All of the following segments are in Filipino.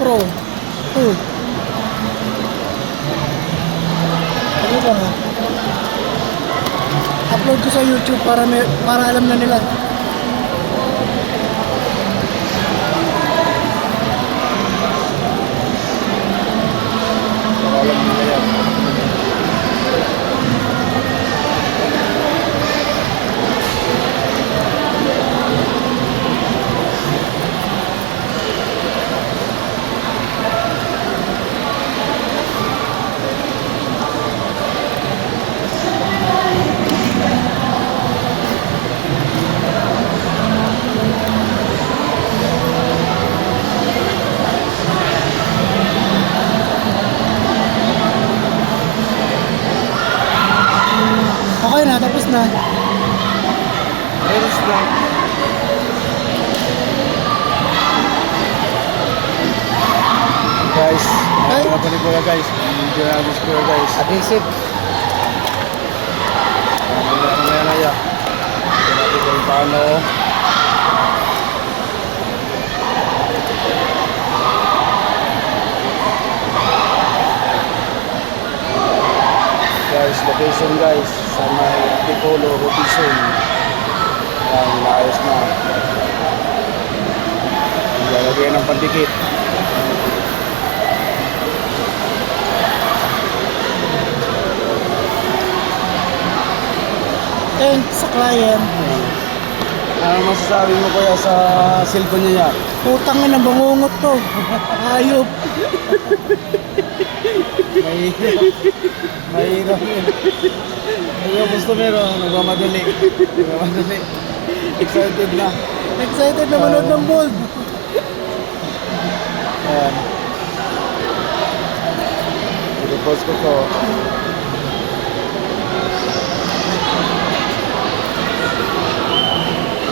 Pro. Ano ba nga? Upload ko sa YouTube para alam na nila. Alam nila yan. Okay na, tapos na. Ayos na. Guys, Ay. mga panipula guys. Hindi na natin siguro guys. Adhesive. Mamaya na ya. Ito natin kung paano. Guys, location guys. Sa may Tipolo, Robinson. Yan, naayos na. Lalagyan ng pandikit. Thanks sa client. Ano masasabi mo kuya sa cellphone niya yan? Putang ina, bangungot to. Ayop. Mahirap yun. Yung customer, nagmamadali. Excited na. Excited na manood ng Bold. Ayan. I-post ko to.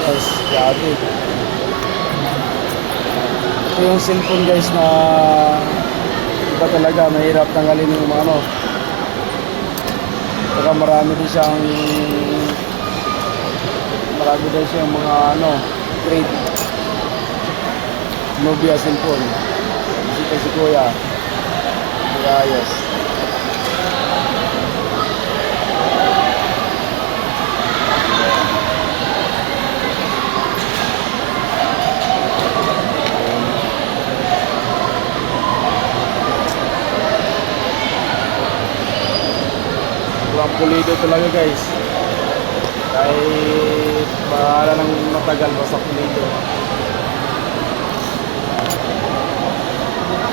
Guys, grabe. Ito yung cellphone guys na iba talaga, mahirap tanggalin yung mga ano. Saka marami din siyang mga ano, grade. Nubia cellphone. Bisita si Kuya. Ayos. Sobrang pulido talaga guys. Kahit bahala ng matagal basta pulido.